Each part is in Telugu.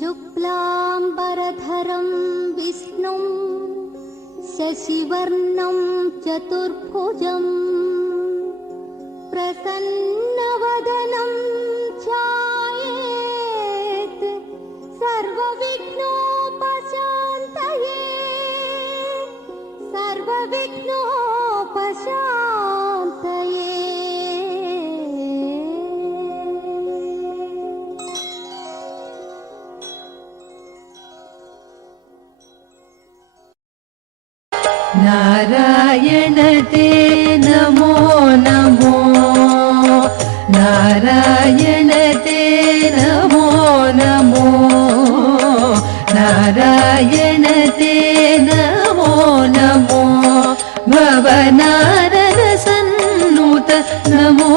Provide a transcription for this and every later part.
शुक्लांबरधरं विष्णुं शशिवर्णं चतुर्भुजं प्रसन्नवदनं ध्यायेत् सर्वविघ्नोपशान्तये सर्वविघ्नोपशान्तये। नारायण ते नमो नमो, नारायण ते नमो नमो, नारायण ते नमो नमो, भवनारद सन्नुत नमो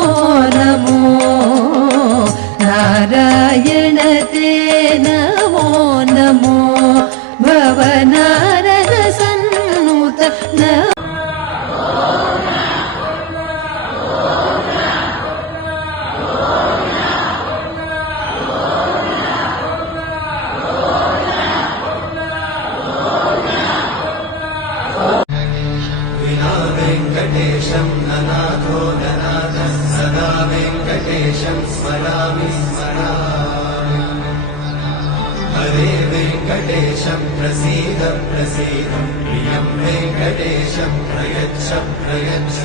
नमो, नारायण ते नमो नमो, भवनारद सन्नुत नमो। वेङ्कटेशं ननाथो ननाथः सदा वेङ्कटेशं स्मरामि स्मरामि। हरे वेङ्कटेशं प्रसीद प्रसीद, प्रियं वेङ्कटेशं प्रयच्छ प्रयच्छ।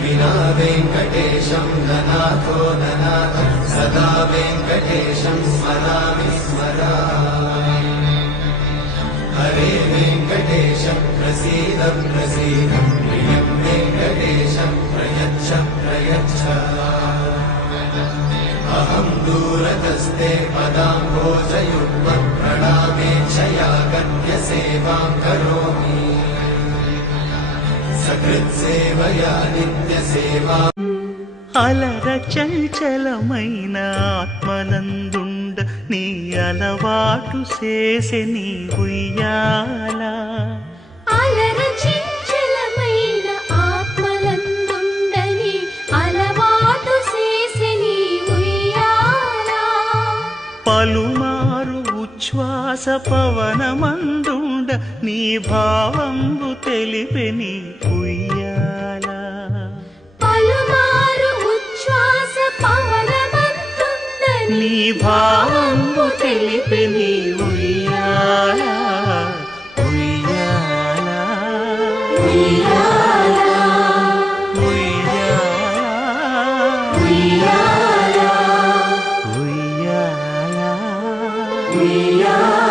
विना वेङ्कटेशं ननाथो ननाथः सदा वेङ्कटेशं स्मरामि स्मरामि। हरे वेङ्कटेशं प्रसीद प्रसीद, प्रियं वेङ्कटेशं प्रयच्छ प्रयच्छ। अहं दूरतस्ते पदाम्भोजयुग्मं प्रणामेच्छया गण्यसेवां करोमि। सकृत्सेवया नित्यसेवा। అలర చంచలమైన ఆత్మనందుండ నీ అలవాటు చేసే నీ ఉయ్యాల, అలర చంచలమైన ఆత్మనందుండ నీ అలవాటు చేసే నీ ఉయ్యాల, పలుమారు ఉచ్ఛ్వాస పవనమందుండ నీ భావంబు తెలిపే నీ ఉయ్యాల, పలుమారు ఉచ్ఛ్వాస పవనమందుండ నీ భావంబు తెలిపే నీ ఉయ్యాల ఉయ్యాల ఉయ్యాల ఉయ్యాల ఉయ్యాల ఉయ్యాల.